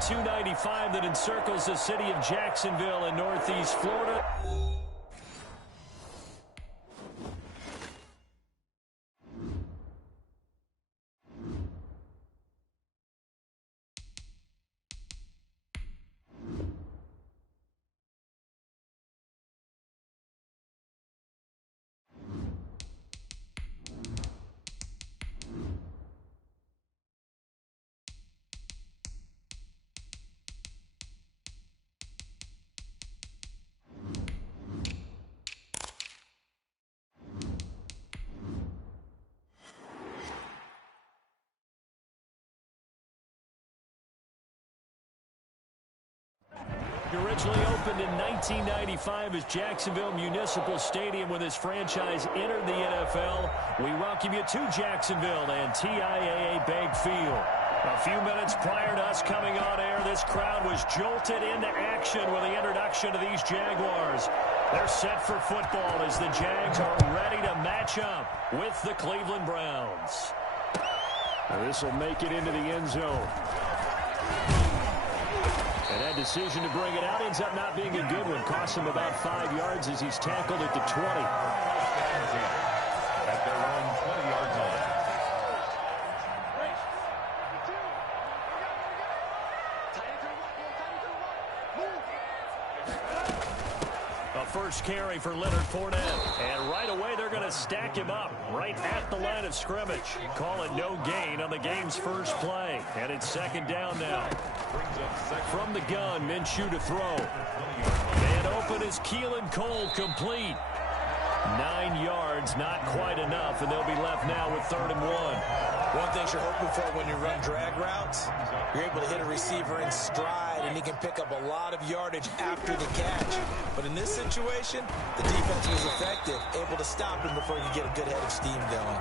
295 that encircles the city of Jacksonville in Northeast Florida. Originally opened in 1995 as Jacksonville Municipal Stadium when this franchise entered the NFL. We welcome you to Jacksonville and TIAA Bank Field. A few minutes prior to us coming on air, this crowd was jolted into action with the introduction of these Jaguars. They're set for football as the Jags are ready to match up with the Cleveland Browns. Now this will make it into the end zone. And that decision to bring it out ends up not being a good one. Costs him about 5 yards as he's tackled at the 20. At their own 20-yard line. A first carry for Leonard Fournette. And right away they're going to stack him up right at the line of scrimmage. Call it no gain on the game's first play. And it's second down now. From the gun, Minshew to throw. And open is Keelan Cole, complete. 9 yards, not quite enough, and they'll be left now with 3rd and 1. One thing you're hoping for when you run drag routes, you're able to hit a receiver in stride, and he can pick up a lot of yardage after the catch. But in this situation, the defense was effective, able to stop him before you get a good head of steam going.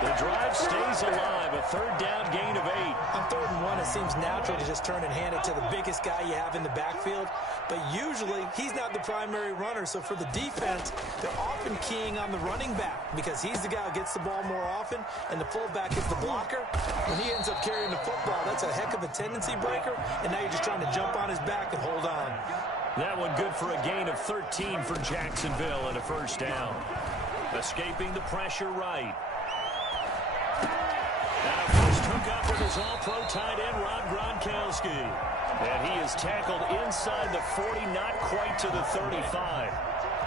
The drive stays alive, a 3rd down gain of 8. On 3rd and 1, it seems natural to just turn and hand it to the biggest guy you have in the backfield. But usually, he's not the primary runner. So for the defense, they're often keying on the running back because he's the guy who gets the ball more often, and the fullback is the blocker. When he ends up carrying the football, that's a heck of a tendency breaker, and now you're just trying to jump on his back and hold on. That one good for a gain of 13 for Jacksonville and a 1st down. Escaping the pressure right. Now first hook up with his all-pro tight end, Rob Gronkowski. And he is tackled inside the 40, not quite to the 35.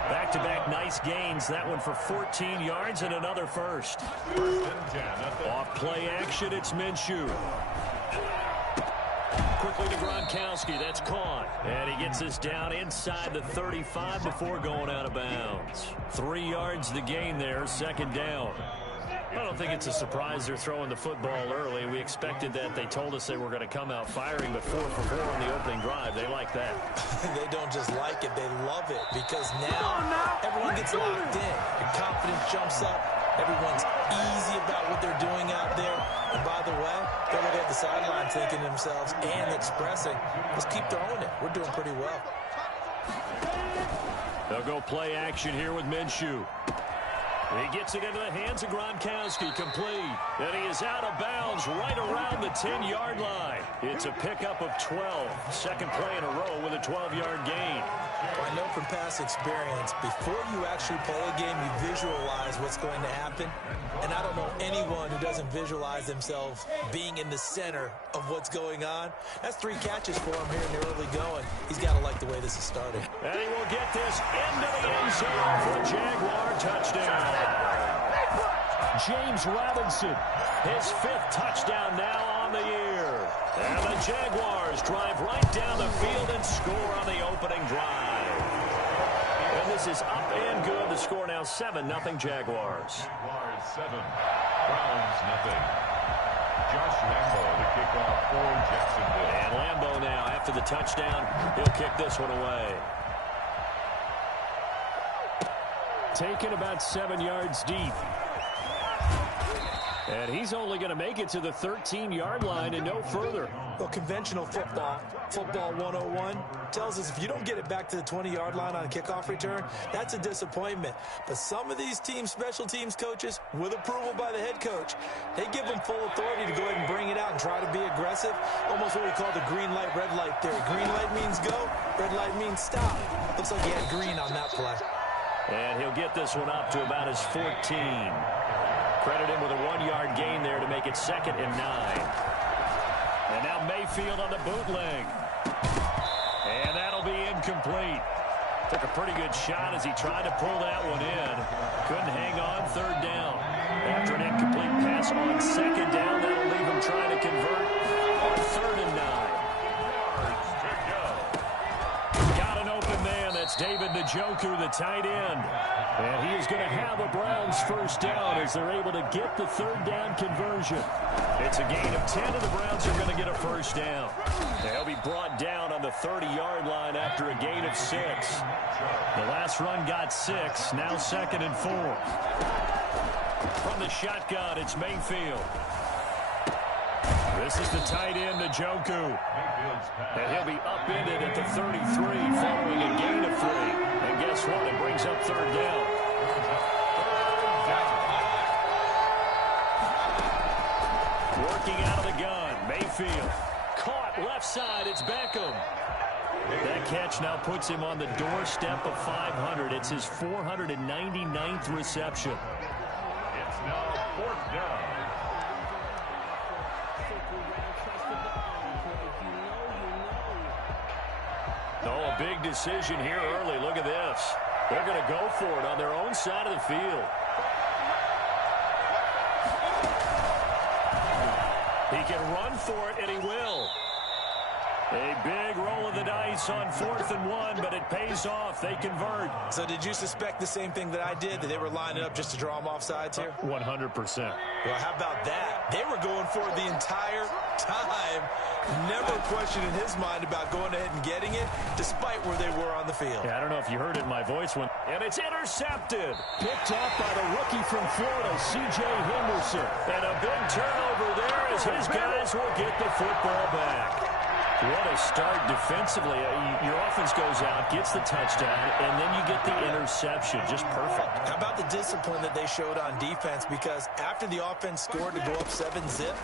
Back-to-back nice gains. That one for 14 yards and another first. Off play action, it's Minshew. Quickly to Gronkowski. That's caught. And he gets us down inside the 35 before going out of bounds. 3 yards the gain there, 2nd down. I don't think it's a surprise they're throwing the football early. We expected that. They told us they were going to come out firing, but 4 for 4 on the opening drive. They like that. They don't just like it, they love it, because now everyone gets locked in. Your confidence jumps up. Everyone's easy about what they're doing out there. And by the way, they're looking at the sideline thinking to themselves and expressing, let's keep throwing it. We're doing pretty well. They'll go play action here with Minshew. He gets it into the hands of Gronkowski, complete. And he is out of bounds right around the 10-yard line. It's a pickup of 12. 2nd play in a row with a 12-yard gain. Well, I know from past experience, before you actually play a game, you visualize what's going to happen. And I don't know anyone who doesn't visualize themselves being in the center of what's going on. That's 3 catches for him here in the early going. He's got to like the way this is starting. And he will get this into the end zone for a Jaguar touchdown. James Robinson, his 5th touchdown now on the year. And the Jaguars drive right down the field and score on the opening drive. And this is up and good. The score now 7-0 Jaguars. Jaguars 7, Browns 0. Josh Lambo to kick off for Jacksonville. And Lambo now, after the touchdown, he'll kick this one away. Taken about 7 yards deep. And he's only going to make it to the 13-yard line and no further. Well, conventional football 101, tells us if you don't get it back to the 20-yard line on a kickoff return, that's a disappointment. But some of these teams, special teams coaches, with approval by the head coach, they give them full authority to go ahead and bring it out and try to be aggressive. Almost what we call the green light, red light theory. Green light means go, red light means stop. Looks like he had green on that play. And he'll get this one up to about his 14. Credit him with a 1-yard gain there to make it 2nd and 9. And now Mayfield on the bootleg. And that'll be incomplete. Took a pretty good shot as he tried to pull that one in. Couldn't hang on, 3rd down. After an incomplete pass on 2nd down, that'll leave him trying to convert on 3rd and 9. Got an open man. That's David Njoku, the tight end. And he is going to have a Browns 1st down as they're able to get the 3rd down conversion. It's a gain of 10, and the Browns are going to get a 1st down. They'll be brought down on the 30-yard line after a gain of 6. The last run got 6, now 2nd and 4. From the shotgun, it's Mayfield. This is the tight end, Njoku. And he'll be upended at the 33 following a gain of 3. And guess what? It brings up 3rd down. Working out of the gun, Mayfield. Caught left side, it's Beckham. That catch now puts him on the doorstep of 500. It's his 499th reception. It's now 4th down. Oh, a big decision here early. Look at this. They're going to go for it on their own side of the field. He can run for it, and he will. A big roll of the dice on 4th and 1, but it pays off. They convert. So did you suspect the same thing that I did, that they were lining up just to draw them off sides here? 100%. Well, how about that? They were going for it the entire time. Never question in his mind about going ahead and getting it, despite where they were on the field. Yeah, I don't know if you heard it in my voice when... And it's intercepted. Picked up by the rookie from Florida, C.J. Henderson. And a big turnover there as his guys will get the football back. What a start defensively. Your offense goes out, gets the touchdown, and then you get the interception. Just perfect. How about the discipline that they showed on defense? Because after the offense scored to go up 7-zip,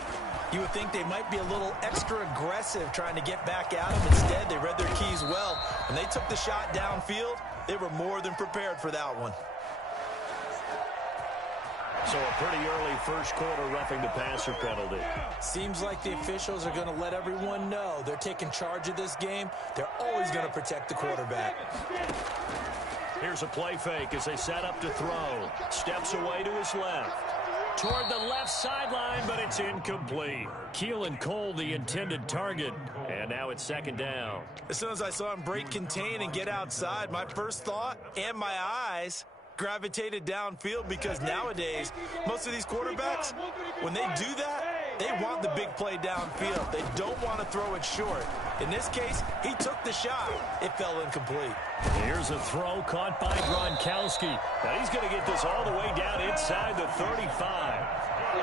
you would think they might be a little extra aggressive trying to get back at them. Instead, they read their keys well. When they took the shot downfield, they were more than prepared for that one. So a pretty early first quarter roughing the passer penalty. Seems like the officials are going to let everyone know they're taking charge of this game. They're always going to protect the quarterback. Here's a play fake as they set up to throw. Steps away to his left. Toward the left sideline, but it's incomplete. Keelan Cole, the intended target. And now it's 2nd down. As soon as I saw him break contain and get outside, my first thought and my eyes gravitated downfield, because nowadays, most of these quarterbacks, when they do that, they want the big play downfield. They don't want to throw it short. In this case, he took the shot. It fell incomplete. Here's a throw caught by Gronkowski. Now he's going to get this all the way down inside the 35.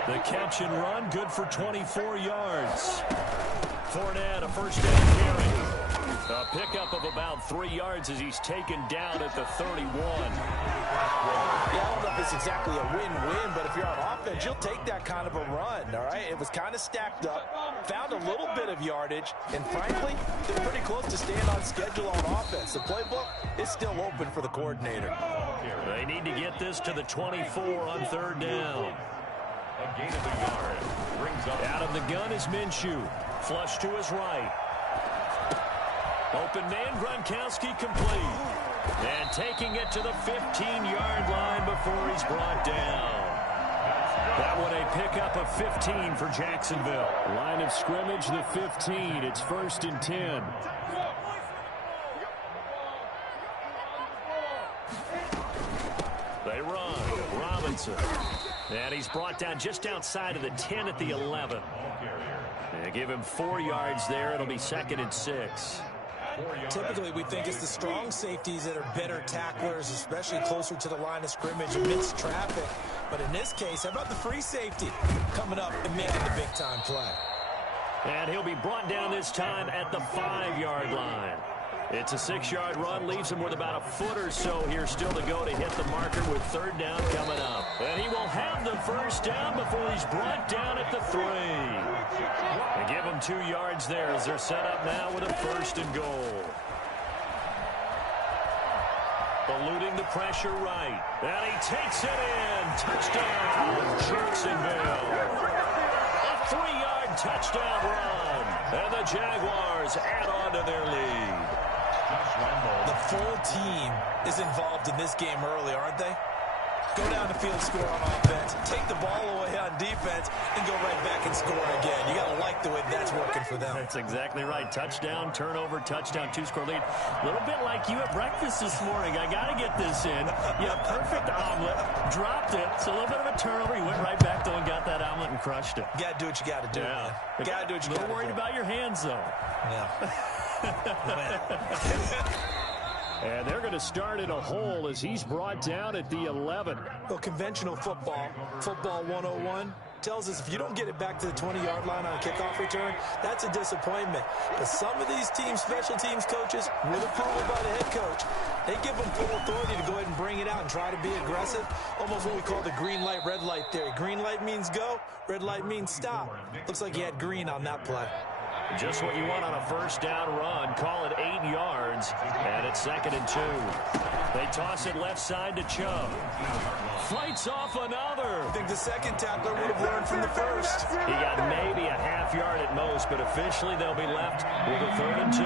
The catch and run, good for 24 yards. Fournette, a 1st down carry. A pickup of about 3 yards as he's taken down at the 31. Yeah, I don't know if it's exactly a win-win, but if you're on offense, you'll take that kind of a run, all right? It was kind of stacked up, found a little bit of yardage, and frankly, they're pretty close to staying on schedule on offense. The playbook is still open for the coordinator. They need to get this to the 24 on 3rd down. A gain of a yard. Brings up. Out of the gun is Minshew. Flush to his right. Open man, Gronkowski complete. And taking it to the 15-yard line before he's brought down. That one a pickup of 15 for Jacksonville. Line of scrimmage, the 15. It's 1st and 10. They run. Robinson. And he's brought down just outside of the 10 at the 11. They give him 4 yards there. It'll be 2nd and 6. Typically, we think it's the strong safeties that are better tacklers, especially closer to the line of scrimmage amidst traffic. But in this case, how about the free safety coming up and making the big-time play? And he'll be brought down this time at the 5-yard line. It's a 6-yard run, leaves him with about a foot or so here still to go to hit the marker with 3rd down coming up. And he will have the 1st down before he's brought down at the 3. They give him 2 yards there as they're set up now with a 1st and goal. Eluding the pressure right. And he takes it in. Touchdown, Jacksonville. A 3-yard touchdown run. And the Jaguars add on to their lead. The full team is involved in this game early, aren't they? Go down the field, score on offense, take the ball away on defense, and go right back and score again. You got to like the way that's working for them. That's exactly right. Touchdown, turnover, touchdown, 2-score lead. A little bit like you at breakfast this morning. I got to get this in. You know, perfect omelet, dropped it. It's a little bit of a turnover. He went right back, though, and got that omelet and crushed it. You got to do what you got to do, man. You got to do what you got to do. A little worried about your hands, though. Yeah. And they're going to start in a hole as he's brought down at the 11. Well, conventional football 101, tells us if you don't get it back to the 20-yard line on a kickoff return, that's a disappointment. But some of these teams, special teams coaches, with approval by the head coach, they give them full authority to go ahead and bring it out and try to be aggressive, almost what we call the green light, red light theory. Green light means go, red light means stop. Looks like he had green on that play. Just what you want on a 1st down run. Call it 8 yards, and it's 2nd and 2. They toss it left side to Chubb. Fights off another. I think the second tackler would have learned from the first. He got maybe a half-yard at most, but officially they'll be left with a 3rd and 2.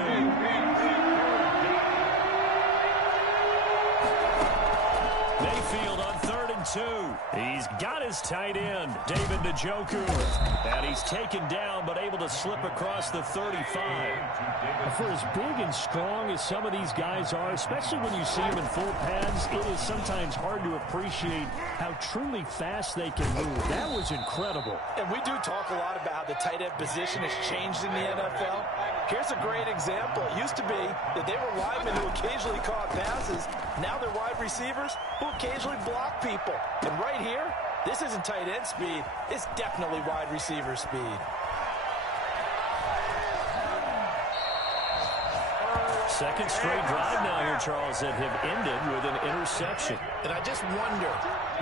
Mayfield on 3rd and 2. He's got his tight end, David Njoku. And he's taken down, but able to slip across the 35. For as big and strong as some of these guys are, especially when you see them in full pads, it is sometimes hard to appreciate how truly fast they can move. That was incredible. And we do talk a lot about how the tight end position has changed in the NFL. Here's a great example. It used to be that they were linemen who occasionally caught passes. Now they're wide receivers who occasionally block people. And right here, this isn't tight end speed. It's definitely wide receiver speed. Second straight drive now here, Charles, that have ended with an interception. And I just wonder,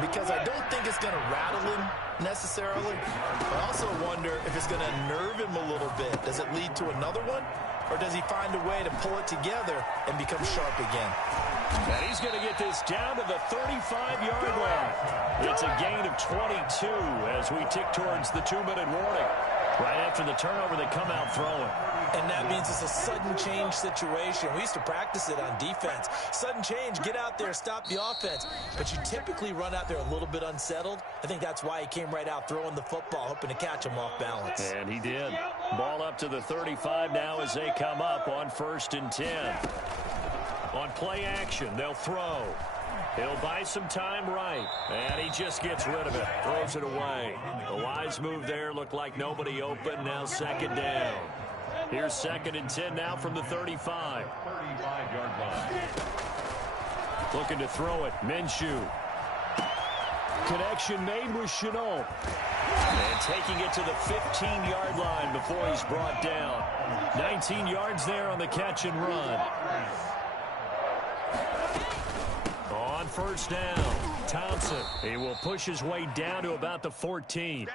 because I don't think it's going to rattle him necessarily. I also wonder if it's going to nerve him a little bit. Does it lead to another one? Or does he find a way to pull it together and become sharp again? And he's going to get this down to the 35-yard line. It's a gain of 22 as we tick towards the 2-minute warning. Right after the turnover, they come out throwing. And that means it's a sudden change situation. We used to practice it on defense. Sudden change, get out there, stop the offense. But you typically run out there a little bit unsettled. I think that's why he came right out throwing the football, hoping to catch him off balance. And he did. Ball up to the 35 now as they come up on 1st and 10. On play action, they'll throw. He'll buy some time right. And he just gets rid of it. Throws it away. A wise move there. Looked like nobody open. Now 2nd down. Here's 2nd and 10 now from the 35. 35-yard line. Looking to throw it. Minshew. Connection made with Shenault. And taking it to the 15-yard line before he's brought down. 19 yards there on the catch and run. On 1st down, Thompson. He will push his way down to about the 14.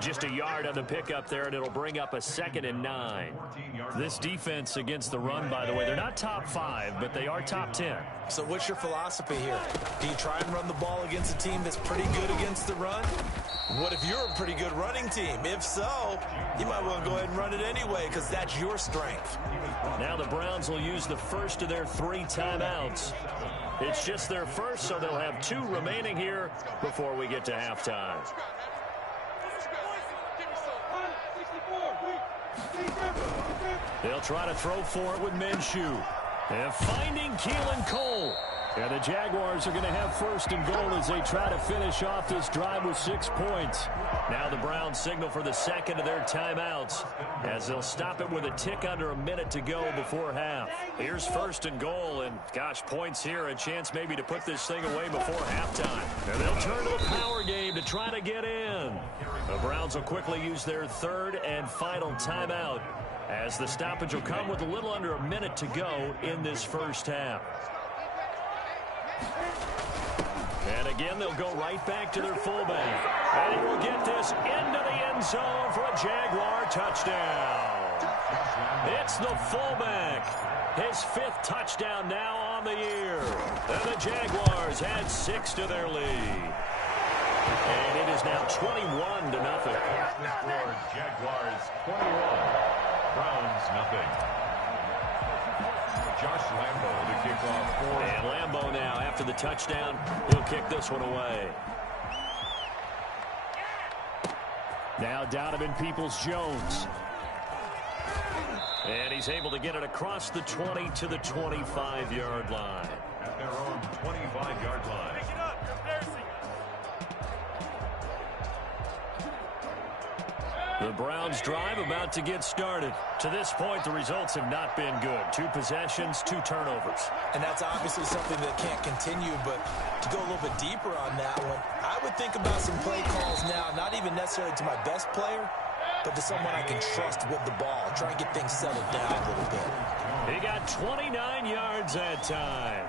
Just a yard on the pickup there, and it'll bring up a 2nd and 9. This defense against the run, by the way, they're not top 5, but they are top 10. So what's your philosophy here? Do you try and run the ball against a team that's pretty good against the run? What if you're a pretty good running team? If so, you might want to go ahead and run it anyway because that's your strength. Now the Browns will use the first of their 3 timeouts. It's just their first, so they'll have 2 remaining here before we get to halftime. They'll try to throw for it with Minshew. And finding Keelan Cole. And the Jaguars are going to have first and goal as they try to finish off this drive with 6 points. Now the Browns signal for the second of their timeouts as they'll stop it with a tick under a minute to go before half. Here's first and goal, and gosh, points here, a chance maybe to put this thing away before halftime. And they'll turn to the power game to try to get in. The Browns will quickly use their third and final timeout as the stoppage will come with a little under a minute to go in this first half. And again, they'll go right back to their fullback. And he will get this into the end zone for a Jaguar touchdown. It's the fullback. His 5th touchdown now on the year. And the Jaguars add 6 to their lead. And it is now 21-0. Jaguars 21, Browns nothing. Josh Lambo to kick off for. And Lambo now, after the touchdown, he'll kick this one away. Now Donovan Peoples-Jones. And he's able to get it across the 20 to the 25-yard line. At their own 25-yard line. The Browns drive about to get started. To this point, the results have not been good. 2 possessions, 2 turnovers. And that's obviously something that can't continue, but to go a little bit deeper on that one, I would think about some play calls now, not even necessarily to my best player, but to someone I can trust with the ball. Try and get things settled down a little bit. He got 29 yards that time.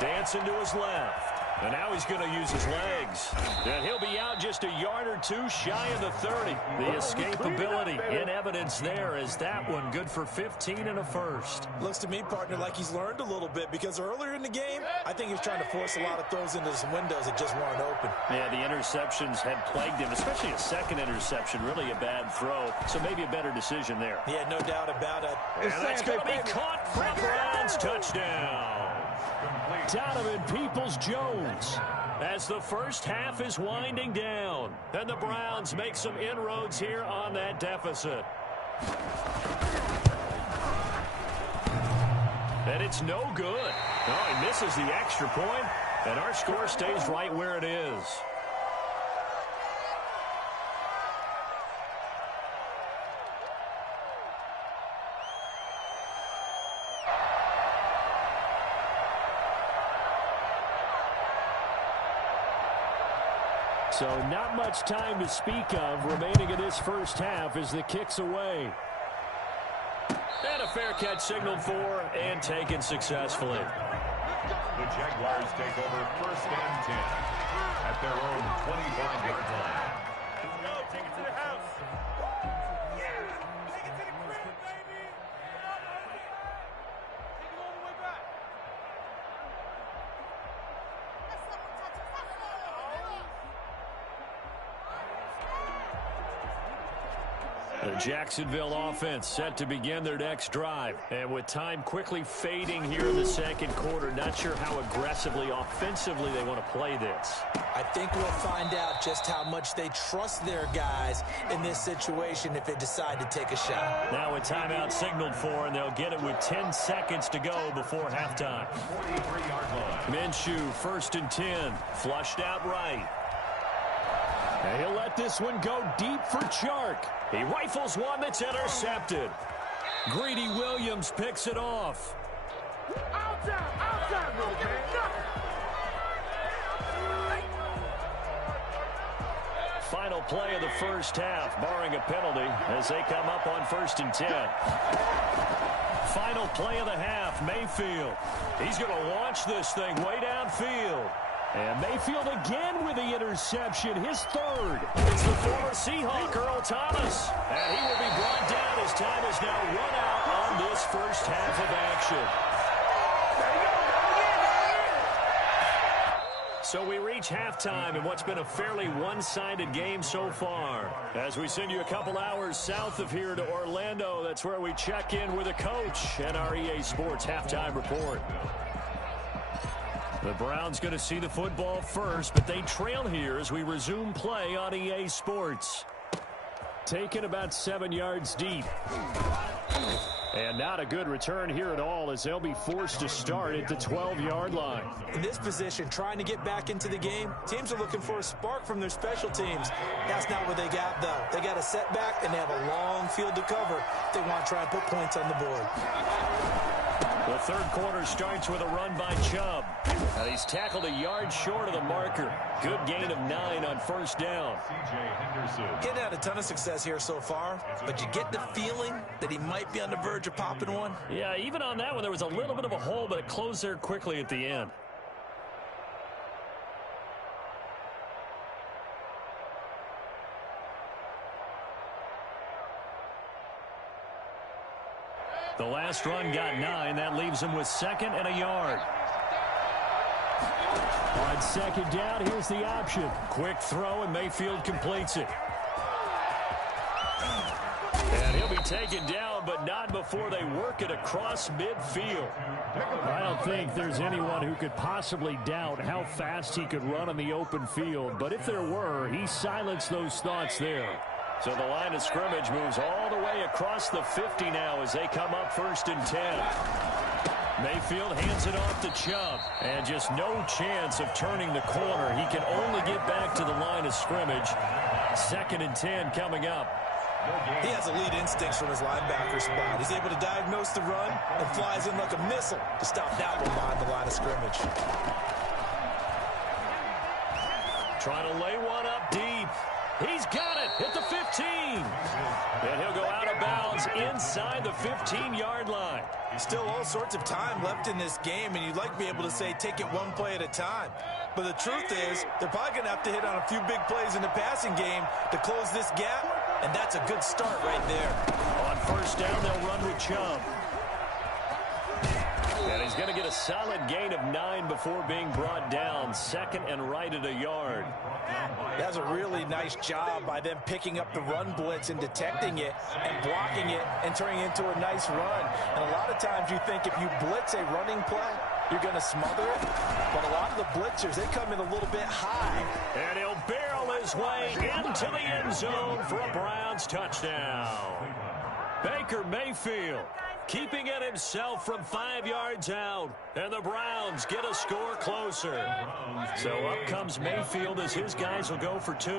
Dancing to his left. And now he's going to use his legs. And he'll be out just a yard or 2 shy of the 30. The escapability in evidence there as that one good for 15 and a first. Looks to me, partner, like he's learned a little bit because earlier in the game, I think he was trying to force a lot of throws into some windows that just weren't open. Yeah, the interceptions had plagued him, especially a second interception, really a bad throw. So maybe a better decision there. Yeah, no doubt about it. And that's going to be caught for a Browns touchdown. Donovan Peoples-Jones as the first half is winding down. And the Browns make some inroads here on that deficit. And it's no good. Oh, he misses the extra point, and our score stays right where it is. So not much time to speak of remaining in this first half as the kick's away. And a fair catch signaled for and taken successfully. The Jaguars take over first and 10 at their own 25-yard line. Take it to the house. Take it to the crib, baby. Take it all the way back. The Jacksonville offense set to begin their next drive. And with time quickly fading here in the second quarter, not sure how aggressively, offensively they want to play this. I think we'll find out just how much they trust their guys in this situation if they decide to take a shot. Now a timeout signaled for, and they'll get it with 10 seconds to go before halftime. 43-yard line. Minshew, 1st and 10, flushed out right. And he'll let this one go deep for Chark. He rifles one that's intercepted. Greedy Williams picks it off. Outside, don't give me nothing. Final play of the first half, barring a penalty, as they come up on 1st and 10. Final play of the half, Mayfield. He's going to launch this thing way downfield. And Mayfield again with the interception, his 3rd. It's the former Seahawk, Earl Thomas. And he will be brought down as time is now run out on this first half of action. So we reach halftime in what's been a fairly one-sided game so far. As we send you a couple hours south of here to Orlando, that's where we check in with a coach and our EA Sports halftime report. The Browns going to see the football first, but they trail here as we resume play on EA Sports. Taken about 7 yards deep. And And not a good return here at all, as they'll be forced to start at the 12-yard line. In this position, trying to get back into the game, teams are looking for a spark from their special teams. That's not what they got, though. They got a setback, and they have a long field to cover if they want to try and put points on the board. The third quarter starts with a run by Chubb. He's tackled a yard short of the marker. Good gain of 9 on first down. Getting had a ton of success here so far, but you get the feeling that he might be on the verge of popping one. Yeah, even on that one, there was a little bit of a hole, but it closed there quickly at the end. The last run got 9. That leaves him with 2nd and a yard. On 2nd down, here's the option. Quick throw, and Mayfield completes it. And he'll be taken down, but not before they work it across midfield. I don't think there's anyone who could possibly doubt how fast he could run on the open field. But if there were, he silenced those thoughts there. So the line of scrimmage moves all the way across the 50 now as they come up 1st and 10. Mayfield hands it off to Chubb. And just no chance of turning the corner. He can only get back to the line of scrimmage. 2nd and 10 coming up. He has elite instincts from his linebacker spot. He's able to diagnose the run and flies in like a missile to stop that one behind the line of scrimmage. Trying to lay one up deep. He's got it at the 15. And he'll go out of bounds inside the 15-yard line. Still all sorts of time left in this game, and you'd like to be able to say take it one play at a time. But the truth is, they're probably going to have to hit on a few big plays in the passing game to close this gap, and that's a good start right there. On 1st down, they'll run with Chubb. And he's going to get a solid gain of 9 before being brought down. 2nd and right at a yard. That's a really nice job by them picking up the run blitz and detecting it and blocking it and turning it into a nice run. And a lot of times you think if you blitz a running play, you're going to smother it. But a lot of the blitzers, they come in a little bit high. And he'll barrel his way into the end zone for a Browns touchdown. Baker Mayfield keeping it himself from 5 yards out. And the Browns get a score closer. So up comes Mayfield as his guys will go for 2.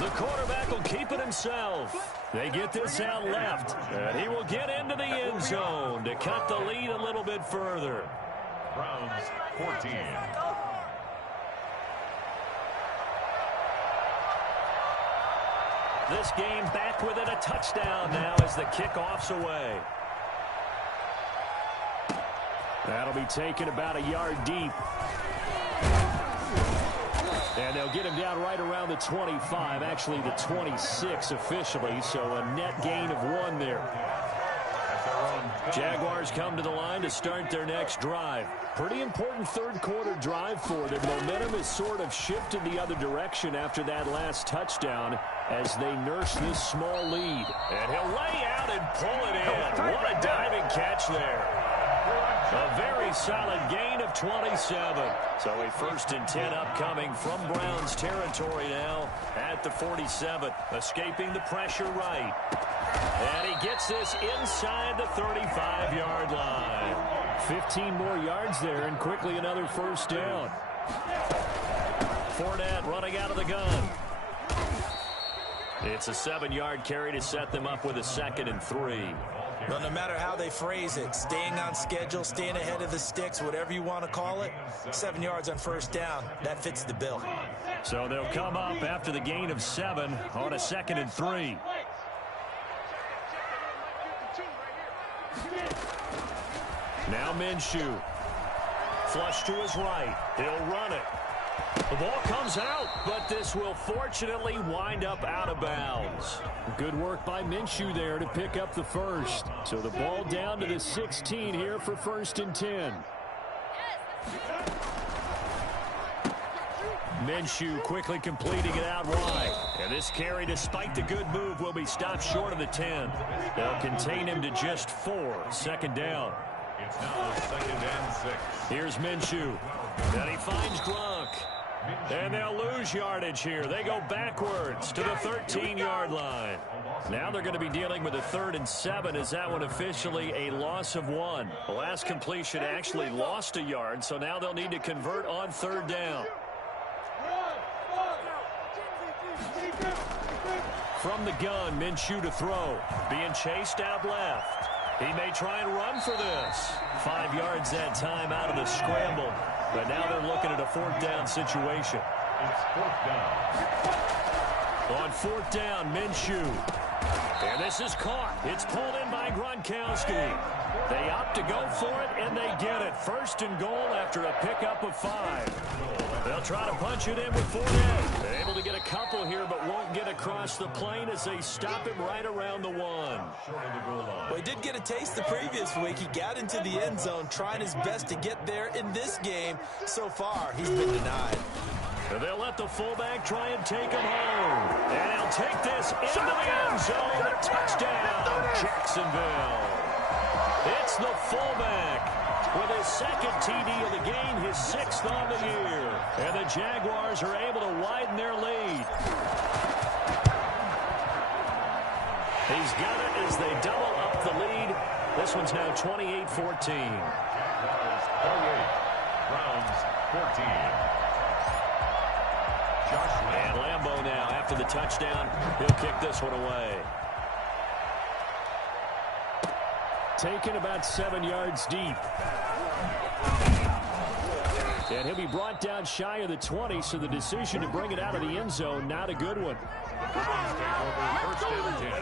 The quarterback will keep it himself. They get this out left. And he will get into the end zone to cut the lead a little bit further. Browns 14. This game back within a touchdown now as the kickoff's away. That'll be taken about a yard deep. And they'll get him down right around the 25, actually the 26 officially, so a net gain of 1 there. Jaguars come to the line to start their next drive. Pretty important third quarter drive for them. Momentum has sort of shifted the other direction after that last touchdown as they nurse this small lead. And he'll lay out and pull it in. What a diving catch there. A very solid gain of 27. So a 1st and 10 upcoming from Browns territory now at the 47. Escaping the pressure right. And he gets this inside the 35-yard line. 15 more yards there and quickly another 1st down. Fournette running out of the gun. It's a 7-yard carry to set them up with a 2nd and 3. Well, no matter how they phrase it, staying on schedule, staying ahead of the sticks, whatever you want to call it, 7 yards on 1st down, that fits the bill. So they'll come up after the gain of 7 on a 2nd and 3. Now Minshew. Flush to his right. He'll run it. The ball comes out, but this will fortunately wind up out of bounds. Good work by Minshew there to pick up the 1st. So the ball down to the 16 here for 1st and 10. Minshew quickly completing it out wide. And this carry, despite the good move, will be stopped short of the 10. They'll contain him to just 4. 2nd down. It's now 2nd and 6. Here's Minshew. Then he finds Gronk. And they'll lose yardage here. They go backwards to the 13-yard line. Now they're going to be dealing with a 3rd and 7. Is that one officially a loss of 1? The last completion actually lost a yard, so now they'll need to convert on 3rd down. From the gun, Minshew to throw. Being chased out left. He may try and run for this. 5 yards that time out of the scramble. But now they're looking at a 4th down situation. It's 4th down. On 4th down, Minshew. And this is caught. It's pulled in by Gronkowski. They opt to go for it, and they get it. 1st and goal after a pickup of 5. They'll try to punch it in with Fournette. They're able to get a couple here, but won't get across the plane as they stop him right around the 1. Well, he did get a taste the previous week. He got into the end zone, trying his best to get there in this game. So far, he's been denied. And they'll let the fullback try and take him home. And he'll take this into the end zone. Touchdown, Jacksonville. It's the fullback with his 2nd TD of the game, his 6th on the year. And the Jaguars are able to widen their lead. He's got it as they double up the lead. This one's now 28-14. Browns 14. And Lambeau now, after the touchdown, he'll kick this one away. Taken about 7 yards deep. And he'll be brought down shy of the 20, so the decision to bring it out of the end zone, not a good one. Browns take over 1st and 10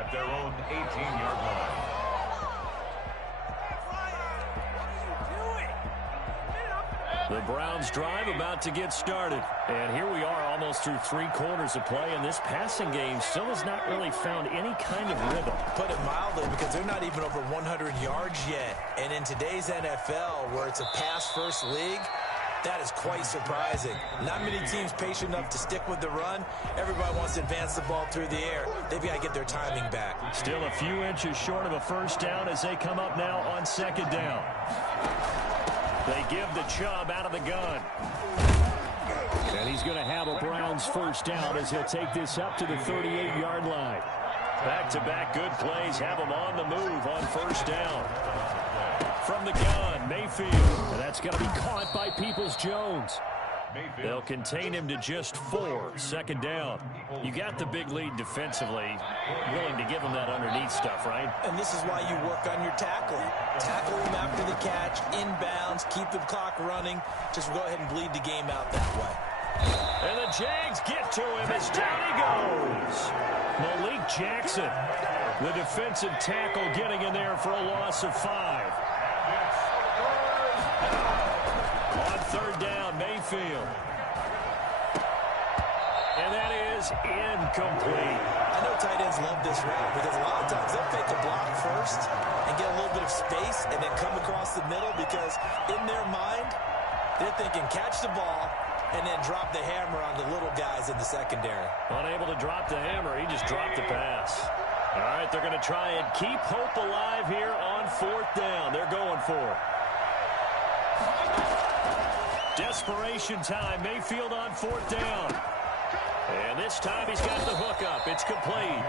at their own 18-yard line. The Browns drive about to get started. And here we are almost through 3 quarters of play, and this passing game still has not really found any kind of rhythm. Put it mildly, because they're not even over 100 yards yet. And in today's NFL, where it's a pass-first league, that is quite surprising. Not many teams patient enough to stick with the run. Everybody wants to advance the ball through the air. They've got to get their timing back. Still a few inches short of a 1st down as they come up now on 2nd down. They give the Chubb out of the gun. And he's going to have a Browns 1st down as he'll take this up to the 38-yard line. Back-to-back good plays have him on the move on 1st down. From the gun, Mayfield. And that's going to be caught by Peoples-Jones. They'll contain him to just 4. 2nd down. You got the big lead defensively. Willing to give him that underneath stuff, right? And this is why you work on your tackling. Tackle him after the catch, inbounds, keep the clock running. Just go ahead and bleed the game out that way. And the Jags get to him as down he goes. Malik Jackson, the defensive tackle, getting in there for a loss of 5. On 3rd down, Mayfield. And that is incomplete. I know tight ends love this route because a lot of times they'll fake a block first and get a little bit of space and then come across the middle because in their mind, they're thinking catch the ball and then drop the hammer on the little guys in the secondary. Unable to drop the hammer, he just dropped the pass. All right, they're going to try and keep hope alive here on 4th down. They're going for it. Desperation time. Mayfield on 4th down. And this time he's got the hook up. It's complete.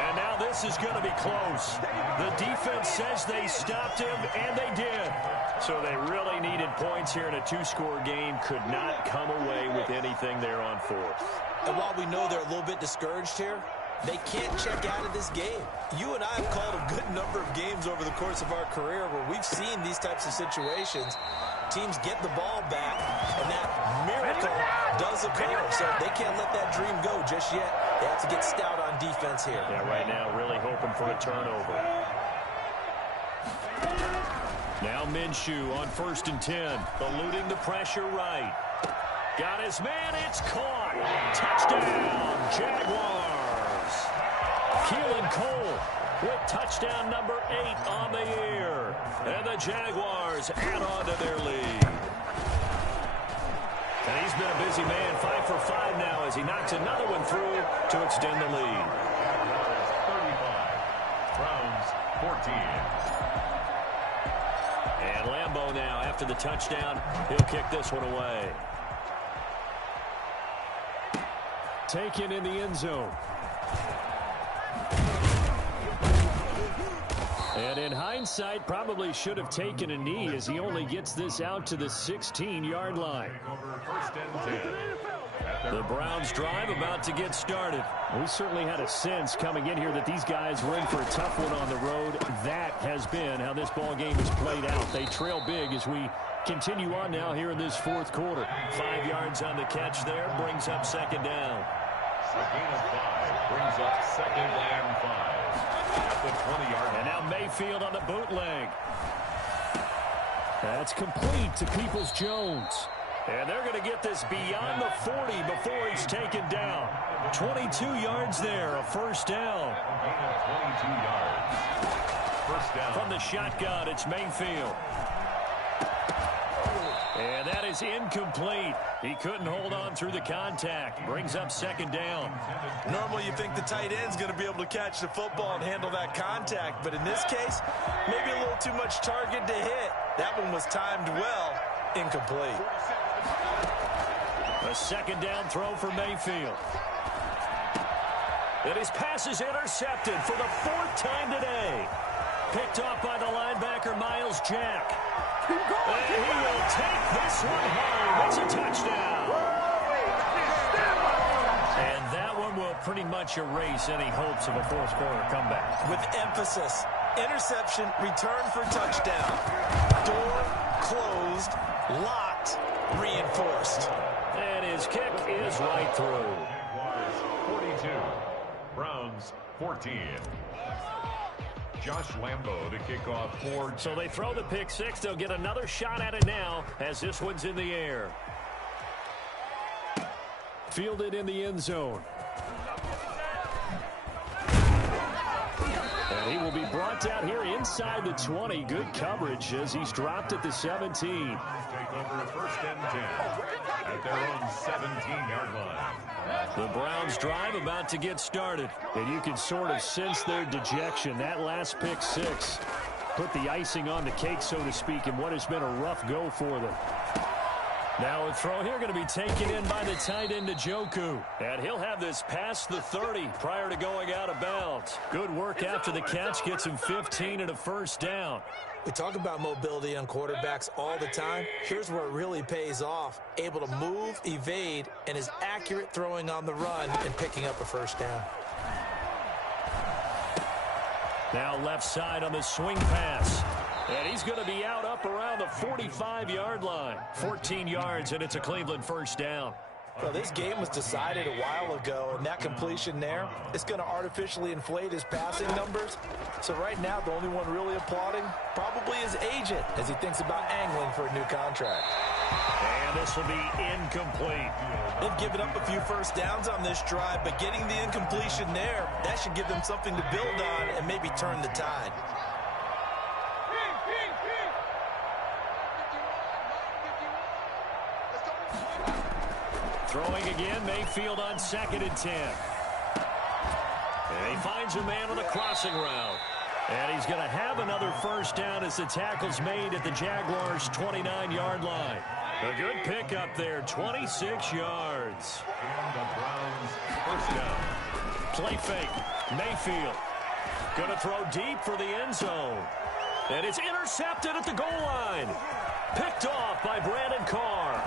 And now this is going to be close. The defense says they stopped him, and they did. So they really needed points here in a 2-score game. Could not come away with anything there on 4th. And while we know they're a little bit discouraged here, they can't check out of this game. You and I have called a good number of games over the course of our career where we've seen these types of situations. Teams get the ball back, and that miracle does occur. So they can't let that dream go just yet. They have to get stout on defense here. Yeah, right now really hoping for a turnover. Now Minshew on 1st and 10, eluding the pressure right. Got his man, it's caught. Touchdown, Jaguars. Keelan Cole with touchdown number 8 on the year. And the Jaguars add on to their lead. And he's been a busy man, 5 for 5 now as he knocks another one through to extend the lead. 35. Browns 14. And Lambeau now, after the touchdown, he'll kick this one away. taken in the end zone. And in hindsight, probably should have taken a knee as he only gets this out to the 16-yard line. The Browns drive about to get started. We certainly had a sense coming in here that these guys were in for a tough one on the road. That has been how this ball game has played out. They trail big as we continue on now here in this fourth quarter. 5 yards on the catch there, brings up second down. Second and 5 brings up second and 5. At the 20-yard line. And now Mayfield on the bootleg. That's complete to Peoples-Jones. And they're going to get this beyond the 40 before it's taken down. 22 yards there, a first down. 22 yards. First down. From the shotgun, it's Mayfield. And that is incomplete. He couldn't hold on through the contact. Brings up second down. Normally you think the tight end's going to be able to catch the football and handle that contact, but in this case, maybe a little too much target to hit. That one was timed well. Incomplete. A second down throw for Mayfield. And his pass is intercepted for the 4th time today. Picked off by the linebacker, Miles Jack. And he will take this one home. It's a touchdown. And that one will pretty much erase any hopes of a fourth quarter comeback. With emphasis, interception, return for touchdown. Door closed, locked, reinforced. And his kick is right through. Jaguars 42, Browns 14. Josh Lambo to kick off for. So they throw the pick six. They'll get another shot at it now as this one's in the air. Fielded in the end zone. And he will be brought out here inside the 20. Good coverage as he's dropped at the 17. Take over first and 10 at their own 17-yard line. The Browns drive about to get started. And you can sort of sense their dejection. That last pick six put the icing on the cake, so to speak, in what has been a rough go for them. Now a throw here going to be taken in by the tight end, Njoku. And he'll have this past the 30 prior to going out of bounds. Good work after the catch. Gets him 15 and a first down. We talk about mobility on quarterbacks all the time. Here's where it really pays off. Able to move, evade, and is accurate throwing on the run and picking up a first down. Now left side on the swing pass. And he's going to be out up around the 45-yard line. 14 yards, and it's a Cleveland first down. Well, this game was decided a while ago, and that completion there is going to artificially inflate his passing numbers. So right now, the only one really applauding probably his agent as he thinks about angling for a new contract. And this will be incomplete. They've given up a few first downs on this drive, but getting the incompletion there, that should give them something to build on and maybe turn the tide. Throwing again, Mayfield on 2nd and 10. And he finds a man on the crossing route. And he's going to have another first down as the tackle's made at the Jaguars' 29-yard line. A good pickup there, 26 yards. And the Browns first down. Play fake, Mayfield. Going to throw deep for the end zone. And it's intercepted at the goal line. Picked off by Brandon Carr.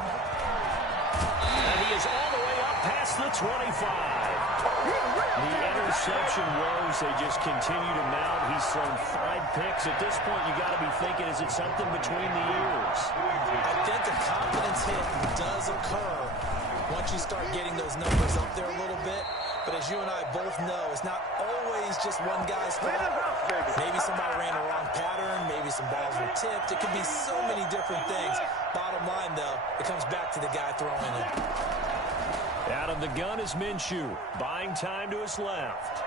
And he is all the way up past the 25. The interception woes, they just continue to mount. He's thrown 5 picks. At this point, you got to be thinking, is it something between the ears? I think a confidence hit does occur once you start getting those numbers up there a little bit. But as you and I both know, it's not always just one guy's fault. Maybe somebody ran a wrong pattern. Maybe some balls were tipped. It could be so many different things. Bottom line, though, it comes back to the guy throwing it. Out of the gun is Minshew, buying time to his left.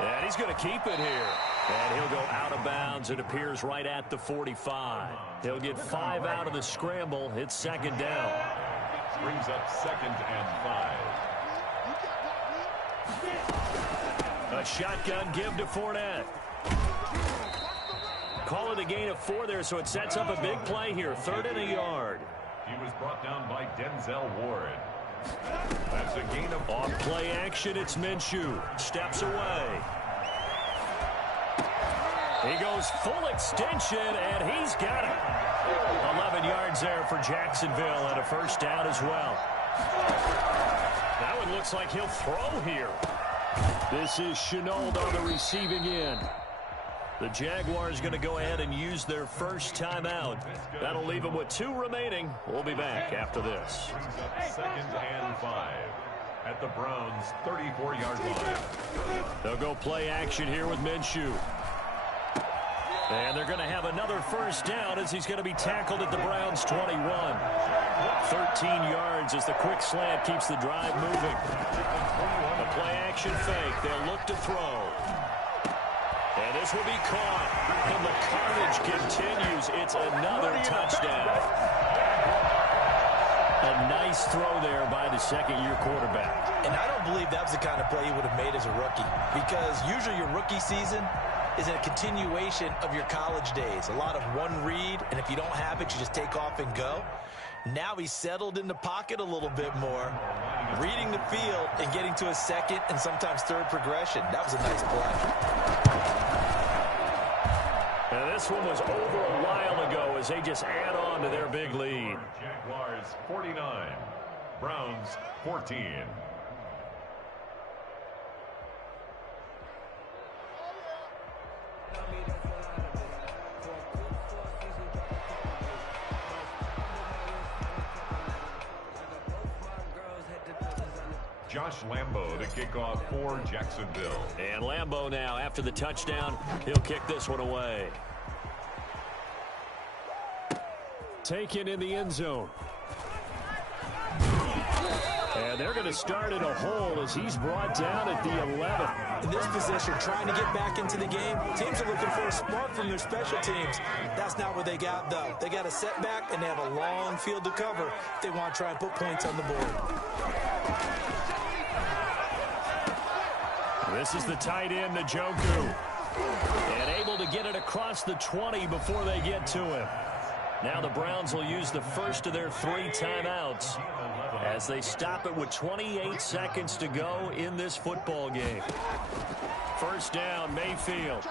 And he's going to keep it here. And he'll go out of bounds. It appears right at the 45. He'll get 5 out of the scramble. It's second down. Brings up 2nd and 5. A shotgun give to Fournette. Call it a gain of 4 there, so it sets up a big play here. 3rd and a yard. He was brought down by Denzel Ward. That's a gain of... On play action, it's Minshew. Steps away. He goes full extension, and he's got it. 11 yards there for Jacksonville and a first down as well. Now it looks like he'll throw here. This is Shenault on the receiving end. The Jaguars going to go ahead and use their first timeout. That'll leave them with 2 remaining. We'll be back after this. Brings up 2nd and 5 at the Browns' 34-yard line. They'll go play action here with Minshew. And they're going to have another first down as he's going to be tackled at the Browns' 21. 13 yards as the quick slant keeps the drive moving. The play action fake. They'll look to throw. And this will be caught. And the carnage continues. It's another touchdown. A nice throw there by the second-year quarterback. And I don't believe that was the kind of play he would have made as a rookie, because usually your rookie season is a continuation of your college days. A lot of one read, and if you don't have it, you just take off and go. Now he's settled in the pocket a little bit more, reading the field and getting to a second and sometimes third progression. That was a nice play. And this one was over a while ago as they just add on to their big lead. Jaguars 49, Browns 14. Josh Lambo to kick off for Jacksonville. And Lambo now, after the touchdown, he'll kick this one away. Taken in the end zone. And they're going to start in a hole as he's brought down at the 11. In this position, trying to get back into the game, teams are looking for a spark from their special teams. That's not what they got, though. They got a setback, and they have a long field to cover if they want to try and put points on the board. This is the tight end, Njoku. And able to get it across the 20 before they get to him. Now the Browns will use the first of their 3 timeouts as they stop it with 28 seconds to go in this football game. First down, Mayfield.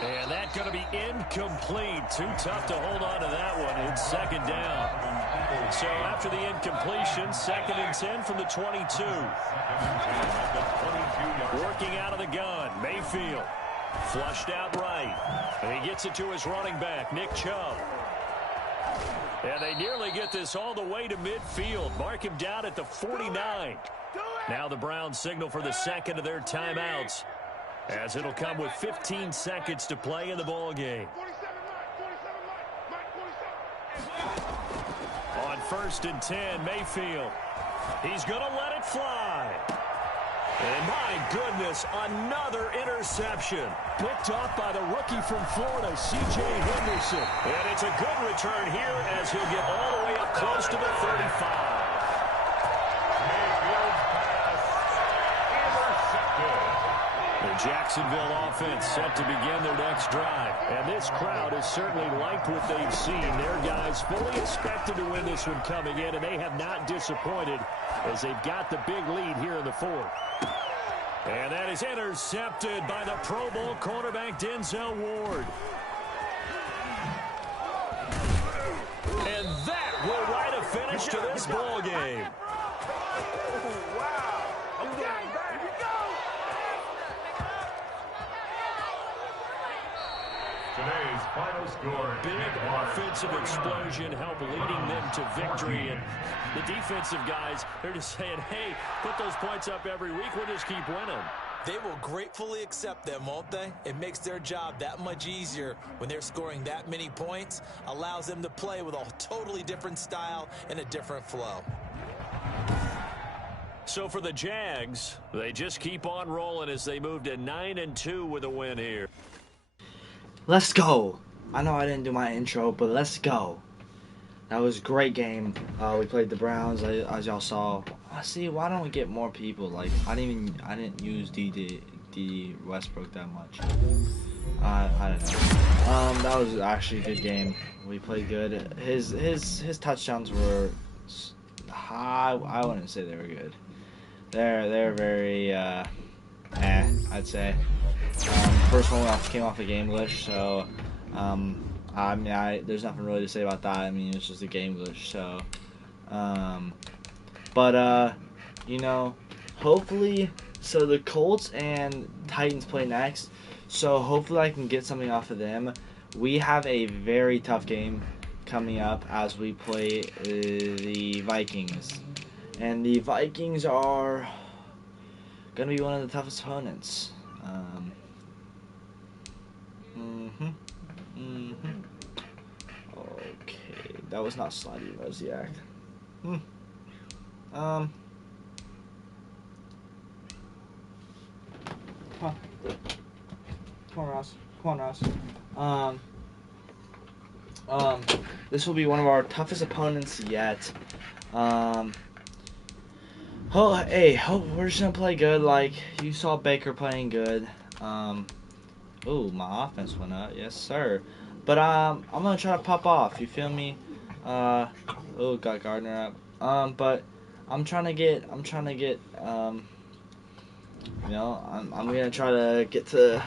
And that's going to be incomplete. Too tough to hold on to that one. It's second down. So after the incompletion, 2nd and 10 from the 22. Working out of the gun, Mayfield. Flushed out right. And he gets it to his running back, Nick Chubb. And they nearly get this all the way to midfield. Mark him down at the 49. Now the Browns signal for the second of their timeouts, as it'll come with 15 seconds to play in the ball game. On 1st and 10, Mayfield. He's going to let it fly. And my goodness, another interception. Picked off by the rookie from Florida, C.J. Henderson. And it's a good return here as he'll get all the way up close to the 35. The Jacksonville offense set to begin their next drive. And this crowd has certainly liked what they've seen. Their guys fully expected to win this one coming in, and they have not disappointed as they've got the big lead here in the 4th. And that is intercepted by the Pro Bowl cornerback Denzel Ward. And that will write a finish to this ball game. Today's final score. Big offensive explosion help leading them to victory. And the defensive guys, they're just saying, hey, put those points up every week. We'll just keep winning. They will gratefully accept them, won't they? It makes their job that much easier when they're scoring that many points. Allows them to play with a totally different style and a different flow. So for the Jags, they just keep on rolling as they move to 9-2 with a win here. Let's go. I know I didn't do my intro, but let's go. That was a great game. We played the Browns, as y'all saw. See, why don't we get more people? Like, I didn't use D Westbrook that much. I don't know. That was actually a good game. We played good. His touchdowns were I wouldn't say they were good. They're very I'd say. First one came off a game glitch, so I mean there's nothing really to say about that. I mean it's just a game glitch, so but you know, hopefully, so the Colts and Titans play next, so hopefully I can get something off of them. We have a very tough game coming up as we play the Vikings, and the Vikings are gonna be one of the toughest opponents. Okay, that was not Slidey Mosiak. Huh. Come on, Ross. Come on, Ross. This will be one of our toughest opponents yet. We're just gonna play good. Like you saw Baker playing good. Ooh, my offense went up. Yes, sir. But I'm gonna try to pop off. You feel me? Got Gardner up. But I'm trying to get. You know, I'm gonna try to get to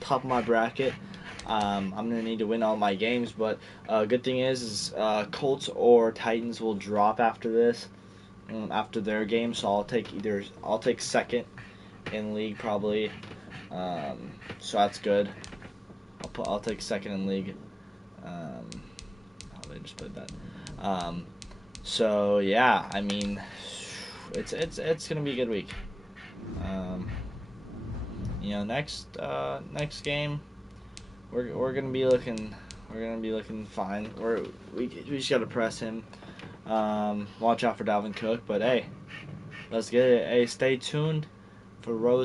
top of my bracket. I'm gonna need to win all my games, but good thing is Colts or Titans will drop after this, after their game. So I'll take second in league probably. So that's good. I'll take second in league. They just played that. So yeah, I mean, it's gonna be a good week. You know, next game, we're gonna be looking fine. We just gotta press him. Watch out for Dalvin Cook, but hey, let's get it. Hey, stay tuned for Road